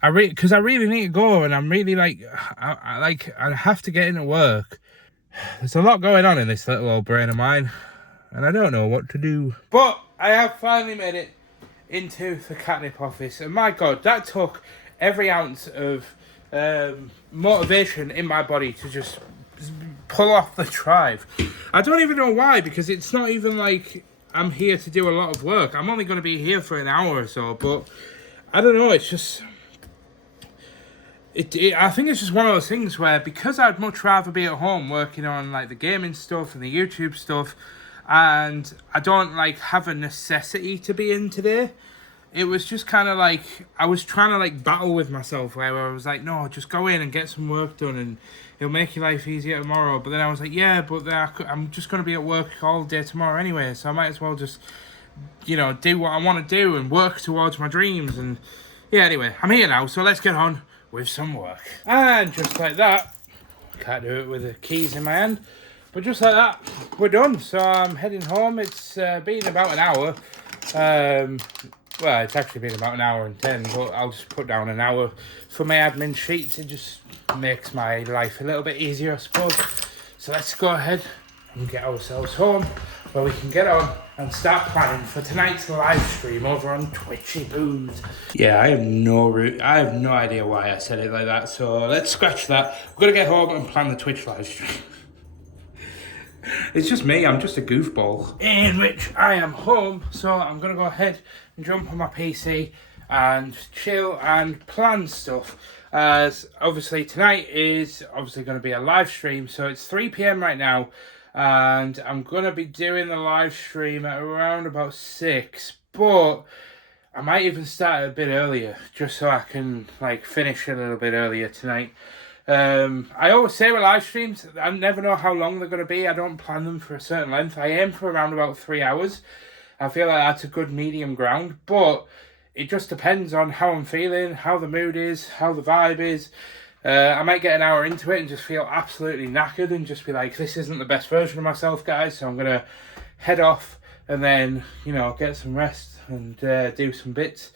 because I really need to go, and I'm really like, I have to get into work. There's a lot going on in this little old brain of mine, and I don't know what to do. But I have finally made it into the Katnipp office, and my God, that took every ounce of motivation in my body to just pull off the drive. I don't even know why, because it's not even like I'm here to do a lot of work. I'm only going to be here for an hour or so, but I don't know, it's just... I think it's just one of those things where, because I'd much rather be at home working on like the gaming stuff and the YouTube stuff, and I don't like have a necessity to be in today, it was just kind of like I was trying to like battle with myself, where I was like, no, just go in and get some work done and it'll make your life easier tomorrow. But then I was like, yeah, but then I'm just going to be at work all day tomorrow anyway, so I might as well just, you know, do what I want to do and work towards my dreams. And yeah, anyway, I'm here now, so let's get on with some work. And just like that, can't do it with the keys in my hand, but just like that, we're done. So I'm heading home. It's been about an hour. Well, it's actually been about 1:10, but I'll just put down an hour for my admin sheets. It just makes my life a little bit easier, I suppose. So let's go ahead and get ourselves home, where we can get on and start planning for tonight's live stream over on Twitchy Booze. Yeah, I have no idea why I said it like that, so let's scratch that. We're gonna get home and plan the Twitch live stream. It's just me, I'm just a goofball. In which I am home, so I'm gonna go ahead and jump on my PC and chill and plan stuff. As obviously tonight is obviously gonna be a live stream, so it's 3 PM right now. And I'm going to be doing the live stream at around about 6, but I might even start a bit earlier, just so I can like finish a little bit earlier tonight. I always say with live streams, I never know how long they're going to be. I don't plan them for a certain length. I aim for around about 3 hours. I feel like that's a good medium ground, but it just depends on how I'm feeling, how the mood is, how the vibe is. I might get an hour into it and just feel absolutely knackered and just be like, this isn't the best version of myself, guys, so I'm going to head off and then, you know, get some rest and do some bits.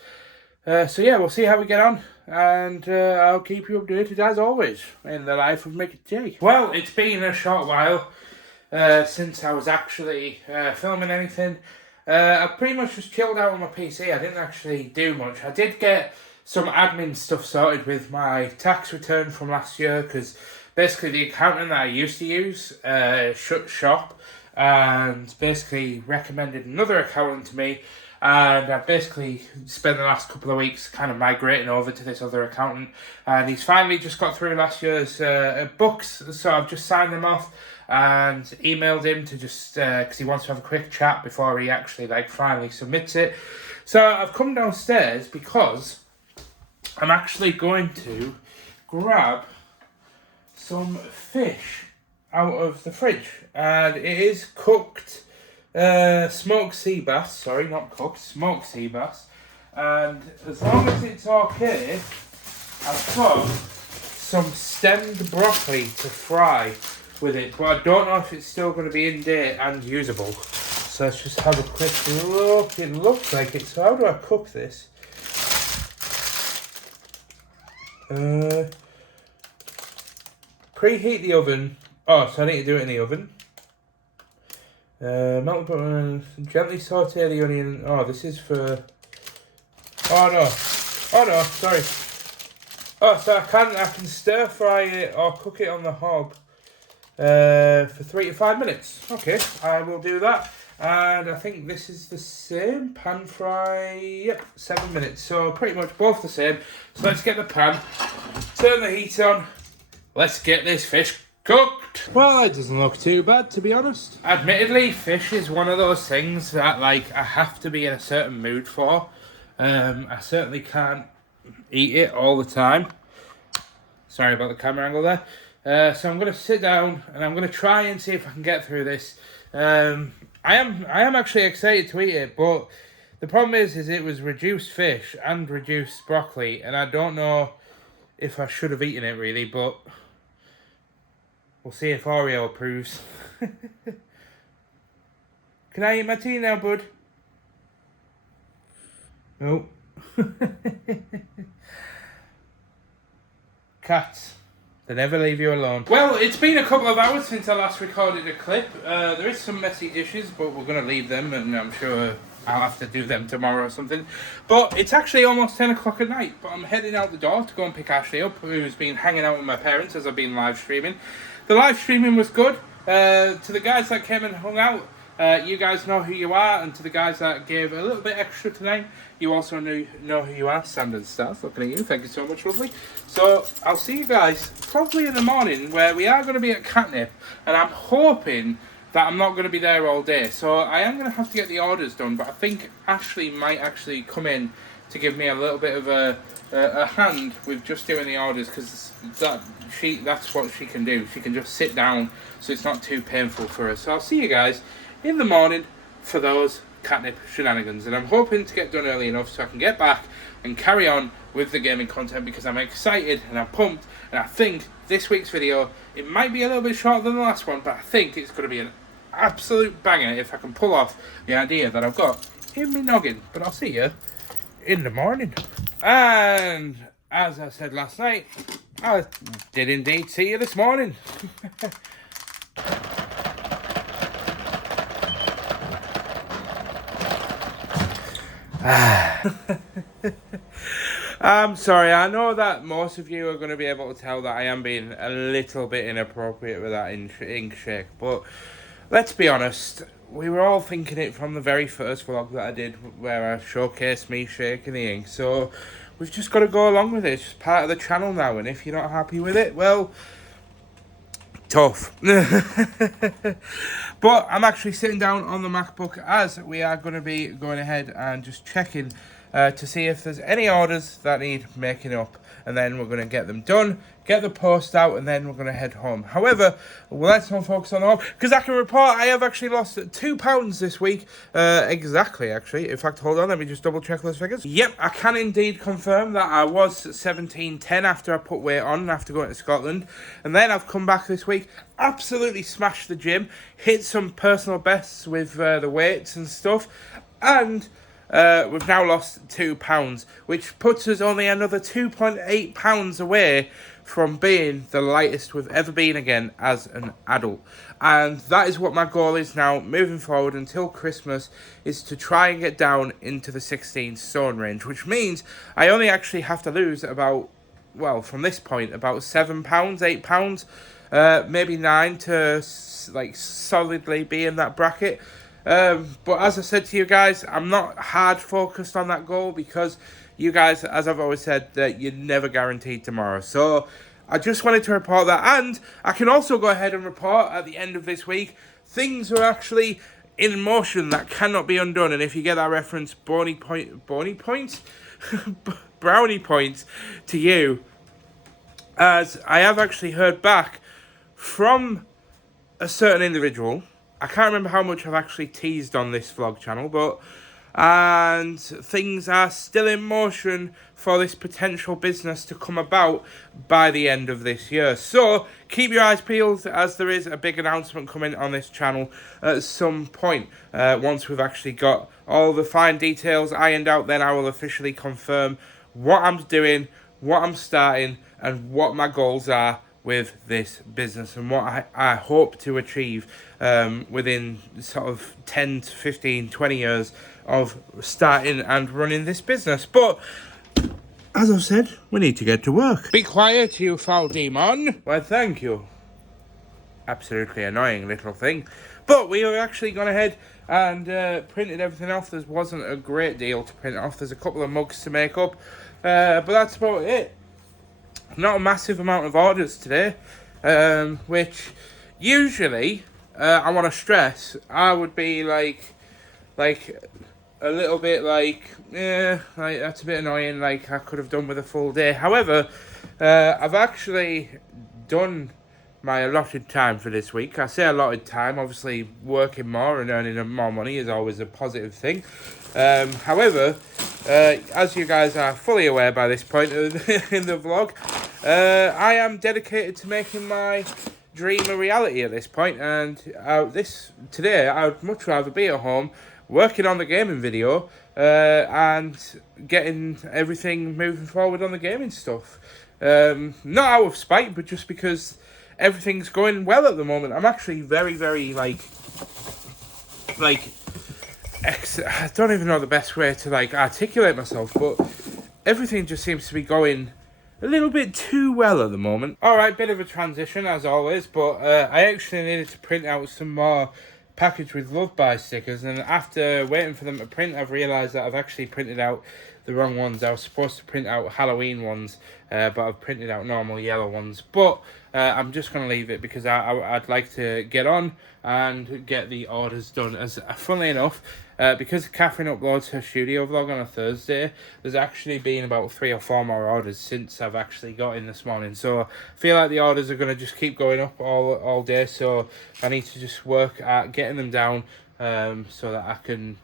So yeah, we'll see how we get on, and I'll keep you updated as always in the life of Mickey J. Well, it's been a short while since I was actually filming anything. I pretty much just chilled out on my PC. I didn't actually do much. I did get some admin stuff sorted with my tax return from last year, because basically the accountant that I used to use shut shop and basically recommended another accountant to me, and I've basically spent the last couple of weeks kind of migrating over to this other accountant, and he's finally just got through last year's books, so I've just signed them off and emailed him to just because he wants to have a quick chat before he actually like finally submits it. So I've come downstairs because I'm actually going to grab some fish out of the fridge, and it is cooked smoked sea bass, sorry, not cooked, smoked sea bass, and as long as it's okay, I've got some stemmed broccoli to fry with it, but I don't know if it's still going to be in date and usable. So let's just have a quick look. It looks like it. So how do I cook this? Preheat the oven. Oh, so I need to do it in the oven. Melt the butter and gently saute the onion. Oh, this is for... Oh no, sorry. Oh, so I can stir fry it or cook it on the hob for 3 to 5 minutes. Okay, I will do that. And I think this is the same, pan fry, yep, 7 minutes. So pretty much both the same. So let's get the pan, turn the heat on, let's get this fish cooked. Well, it doesn't look too bad, to be honest. Admittedly, fish is one of those things that, like, I have to be in a certain mood for. I certainly can't eat it all the time. Sorry about the camera angle there. So I'm going to sit down and I'm going to try and see if I can get through this. I am actually excited to eat it, but the problem is it was reduced fish and reduced broccoli, and I don't know if I should have eaten it really, but we'll see if Oreo approves. Can I eat my tea now, bud? No. Cats. They never leave you alone. Well, it's been a couple of hours since I last recorded a clip. There is some messy dishes, but we're going to leave them, and I'm sure I'll have to do them tomorrow or something. But it's actually almost 10 o'clock at night, but I'm heading out the door to go and pick Ashley up, who's been hanging out with my parents as I've been live streaming. The live streaming was good. To the guys that came and hung out, you guys know who you are, and to the guys that gave a little bit extra tonight, you also know who you are. Standard Stars, looking at you. Thank you so much, lovely. So I'll see you guys probably in the morning, where we are going to be at Katnipp, and I'm hoping that I'm not going to be there all day. So I am going to have to get the orders done, but I think Ashley might actually come in to give me a little bit of a hand with just doing the orders, because that's what she can do. She can just sit down, so it's not too painful for her. So I'll see you guys in the morning for those Katnipp shenanigans, and I'm hoping to get done early enough so I can get back and carry on with the gaming content, because I'm excited and I'm pumped, and I think this week's video, it might be a little bit shorter than the last one, but I think it's going to be an absolute banger if I can pull off the idea that I've got in my noggin. But I'll see you in the morning. And as I said last night, I did indeed see you this morning. I'm sorry, I know that most of you are going to be able to tell that I am being a little bit inappropriate with that ink shake, but let's be honest, we were all thinking it from the very first vlog that I did, where I showcased me shaking the ink, so we've just got to go along with it. It's just part of the channel now, and if you're not happy with it, well, tough. But I'm actually sitting down on the MacBook, as we are going to be going ahead and just checking to see if there's any orders that need making up, and then we're going to get them done, get the post out, and then we're going to head home. However, let's not focus on home, because I can report I have actually lost £2 this week. Exactly, actually. In fact, hold on, let me just double check those figures. Yep, I can indeed confirm that I was 17.10 after I put weight on, after going to Scotland. And then I've come back this week, absolutely smashed the gym, hit some personal bests with the weights and stuff, and we've now lost £2, which puts us only another 2.8 pounds away from being the lightest we've ever been again as an adult. And that is what my goal is now, moving forward until Christmas, is to try and get down into the 16 stone range, which means I only actually have to lose about, well, from this point, about £7, £8, maybe 9 to, like, solidly be in that bracket. But as I said to you guys, I'm not hard focused on that goal, because you guys, as I've always said, that you're never guaranteed tomorrow. So I just wanted to report that, and I can also go ahead and report at the end of this week, things are actually in motion that cannot be undone. And if you get that reference, brownie points to you, as I have actually heard back from a certain individual. I can't remember how much I've actually teased on this vlog channel, but and things are still in motion for this potential business to come about by the end of this year. So keep your eyes peeled, as there is a big announcement coming on this channel at some point. Once we've actually got all the fine details ironed out, then I will officially confirm what I'm doing, what I'm starting, and what my goals are with this business, and what I hope to achieve within sort of 10 to 15, 20 years of starting and running this business. But as I've said, we need to get to work. Be quiet, you foul demon. Well, thank you. Absolutely annoying little thing. But we have actually gone ahead and printed everything off. There wasn't a great deal to print off. There's a couple of mugs to make up. But that's about it. Not a massive amount of orders today. Which usually, I want to stress, I would be like a little bit like that's a bit annoying, like I could have done with a full day. However, I've actually done my allotted time for this week. I say allotted time, obviously working more and earning more money is always a positive thing. However, as you guys are fully aware by this point in the vlog, I am dedicated to making my dream a reality at this point, and today I would much rather be at home working on the gaming video and getting everything moving forward on the gaming stuff. Not out of spite, but just because everything's going well at the moment. I'm actually very, very I don't even know the best way to articulate myself, but everything just seems to be going a little bit too well at the moment. Alright, bit of a transition as always, but I actually needed to print out some more package with love by stickers, and after waiting for them to print, I've realised that I've actually printed out the wrong ones. I was supposed to print out Halloween ones, but I've printed out normal yellow ones. But I'm just going to leave it because I'd like to get on and get the orders done. As funnily enough, because Catherine uploads her studio vlog on a Thursday, there's actually been about 3 or 4 more orders since I've actually got in this morning. So I feel like the orders are going to just keep going up all day. So I need to just work at getting them down so that I can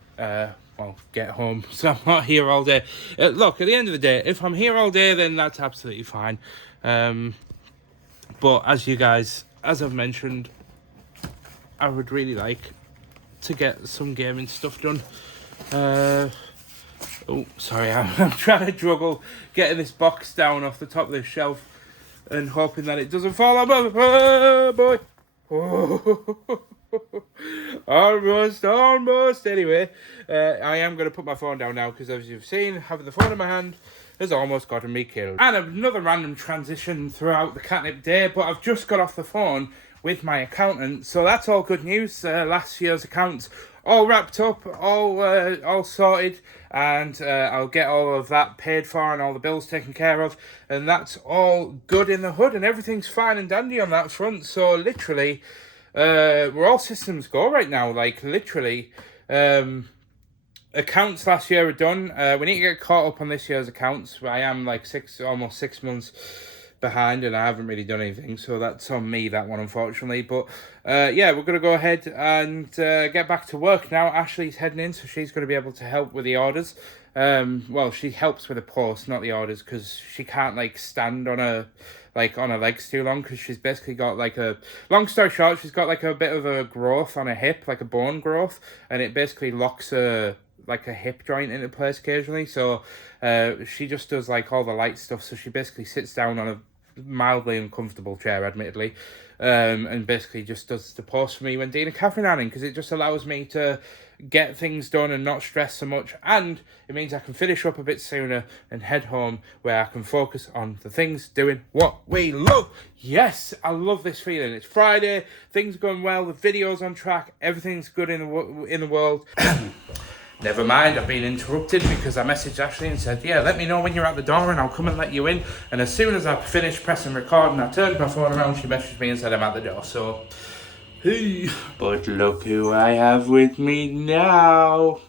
get home, so I'm not here all day. Look, at the end of the day, if I'm here all day, then that's absolutely fine. But as I've mentioned, I would really like to get some gaming stuff done. Oh, sorry, I'm trying to juggle getting this box down off the top of this shelf and hoping that it doesn't fall out. Oh, boy. Oh. Almost. Anyway, I am going to put my phone down now because, as you've seen, having the phone in my hand has almost gotten me killed. And another random transition throughout the Katnipp day, but I've just got off the phone with my accountant, so that's all good news. Last year's accounts all wrapped up, all sorted, and I'll get all of that paid for and all the bills taken care of, and that's all good in the hood, and everything's fine and dandy on that front. So literally, we're all systems go right now. Like literally, accounts last year are done. We need to get caught up on this year's accounts. I am like almost 6 months behind, and I haven't really done anything, so that's on me, that one, unfortunately. But yeah, we're going to go ahead and get back to work now. Ashley's heading in, so she's going to be able to help with the orders. Well, she helps with the post, not the orders, because she can't stand on her legs too long, because she's basically got long story short, she's got a bit of a growth on her hip, like a bone growth, and it basically locks a hip joint into place occasionally. So she just does all the light stuff, so she basically sits down on a mildly uncomfortable chair, admittedly, and basically just does the post for me when Dean and Catherine are in, because it just allows me to get things done and not stress so much, and it means I can finish up a bit sooner and head home where I can focus on the things doing what we love. Yes, I love this feeling. It's Friday, things are going well, the video's on track, everything's good in the world. Never mind, I've been interrupted because I messaged Ashley and said, yeah, let me know when you're at the door and I'll come and let you in. And as soon as I finished pressing record and I turned my phone around, she messaged me and said I'm at the door. So, hey. But look who I have with me now.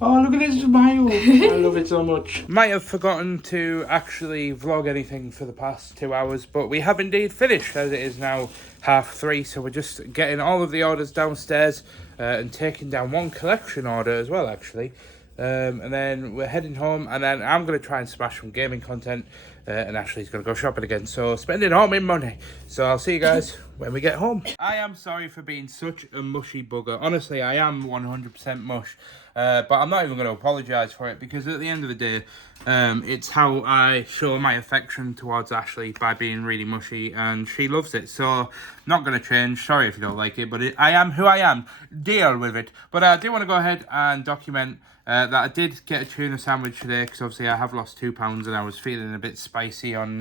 Oh, look at this smile. I love it so much. Might have forgotten to actually vlog anything for the past 2 hours, but we have indeed finished, as it is now 3:30. So we're just getting all of the orders downstairs and taking down one collection order as well, actually. And then we're heading home, and then I'm going to try and smash some gaming content, and Ashley's going to go shopping again, so spending all my money. So I'll see you guys when we get home. I am sorry for being such a mushy bugger. Honestly, I am 100% mush, but I'm not even going to apologise for it, because at the end of the day, it's how I show my affection towards Ashley, by being really mushy, and she loves it, so not going to change. Sorry if you don't like it, but I am who I am. Deal with it. But I do want to go ahead and document that I did get a tuna sandwich today, because obviously I have lost 2 pounds and I was feeling a bit spicy on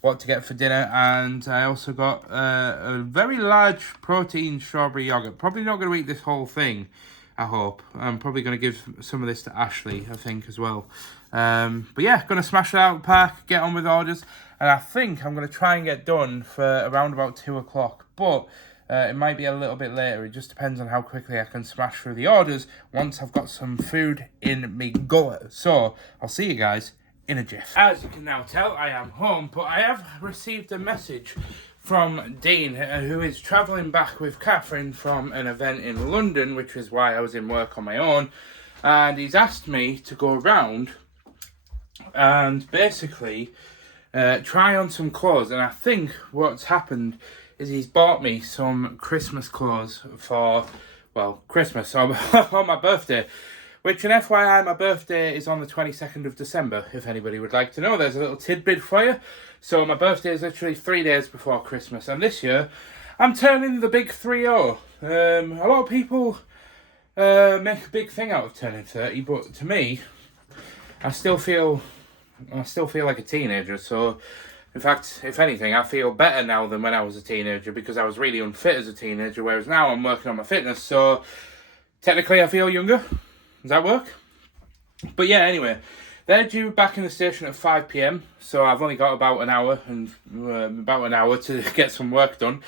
what to get for dinner. And I also got a very large protein strawberry yogurt. Probably not going to eat this whole thing, I hope. I'm probably going to give some of this to Ashley, I think, as well. But yeah, going to smash it out of the park, get on with orders. And I think I'm going to try and get done for around about 2 o'clock. But it might be a little bit later. It just depends on how quickly I can smash through the orders once I've got some food in me gullet. So I'll see you guys in a jiff. As you can now tell, I am home, but I have received a message from Dean, who is travelling back with Catherine from an event in London, which is why I was in work on my own. And he's asked me to go around and basically try on some clothes. And I think what's happened is he's bought me some Christmas clothes for, well, Christmas, on my birthday. Which, an FYI, my birthday is on the 22nd of December, if anybody would like to know. There's a little tidbit for you. So my birthday is literally 3 days before Christmas. And this year, I'm turning the big 3-0. A lot of people make a big thing out of turning 30, but to me, I still feel like a teenager. So in fact, if anything, I feel better now than when I was a teenager, because I was really unfit as a teenager, whereas now I'm working on my fitness, so technically I feel younger. Does that work? But yeah, anyway, they're due back in the station at 5 PM, so I've only got about an hour to get some work done.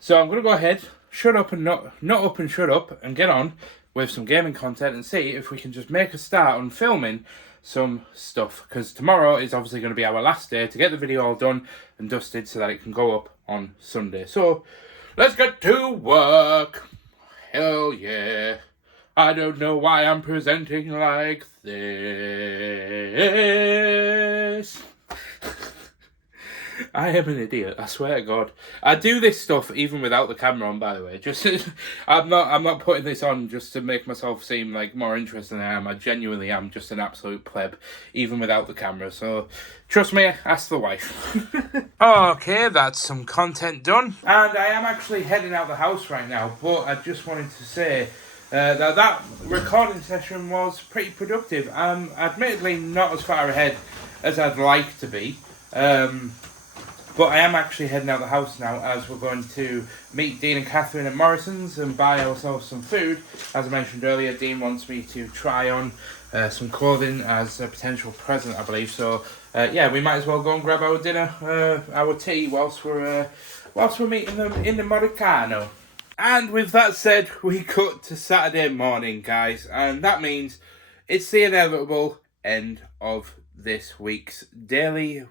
So I'm going to go ahead, shut up and not up and shut up, and get on with some gaming content and see if we can just make a start on filming some stuff, because tomorrow is obviously going to be our last day to get the video all done and dusted so that it can go up on Sunday. So let's get to work. Hell yeah. I don't know why I'm presenting like this. I am an idiot, I swear to God. I do this stuff even without the camera on, by the way. Just I'm not putting this on just to make myself seem like more interesting than I am. I genuinely am just an absolute pleb, even without the camera. So trust me, ask the wife. Okay, that's some content done. And I am actually heading out the house right now, but I just wanted to say that recording session was pretty productive. Admittedly not as far ahead as I'd like to be. But I am actually heading out the house now, as we're going to meet Dean and Catherine at Morrison's and buy ourselves some food. As I mentioned earlier, Dean wants me to try on some clothing as a potential present, I believe. So yeah, we might as well go and grab our dinner, our tea, whilst we're meeting them in the Moricano. And with that said, we cut to Saturday morning, guys, and that means it's the inevitable end of this week's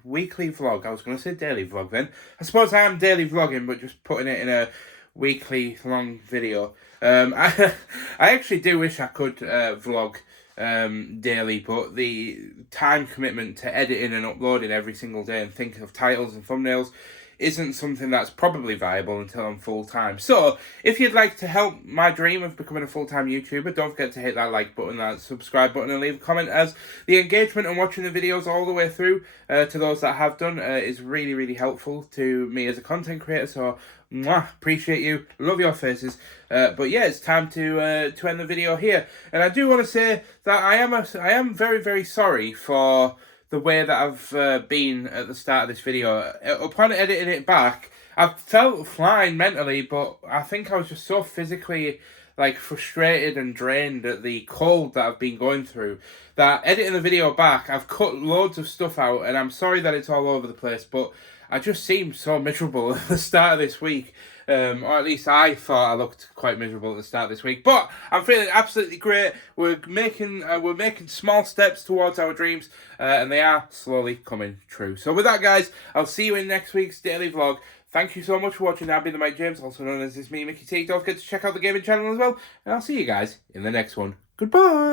weekly vlog. I was going to say daily vlog then. I suppose I am daily vlogging, but just putting it in a weekly long video. I actually do wish I could vlog daily, but the time commitment to editing and uploading every single day and thinking of titles and thumbnails isn't something that's probably viable until I'm full-time. So, if you'd like to help my dream of becoming a full-time YouTuber, don't forget to hit that like button, that subscribe button, and leave a comment, as the engagement and watching the videos all the way through, to those that have done, is really, really helpful to me as a content creator. So, mwah, appreciate you, love your faces. But yeah, it's time to end the video here. And I do want to say that I am very, very sorry for the way that I've been at the start of this video. Upon editing it back, I felt fine mentally, but I think I was just so physically like frustrated and drained at the cold that I've been going through, that editing the video back, I've cut loads of stuff out, and I'm sorry that it's all over the place, but I just seemed so miserable at the start of this week. Or at least I thought I looked quite miserable at the start of this week. But I'm feeling absolutely great. We're making small steps towards our dreams, and they are slowly coming true. So with that, guys, I'll see you in next week's daily vlog. Thank you so much for watching. I've been the Mike James, also known as This Me, Mickey T. Don't forget to check out the gaming channel as well. And I'll see you guys in the next one. Goodbye.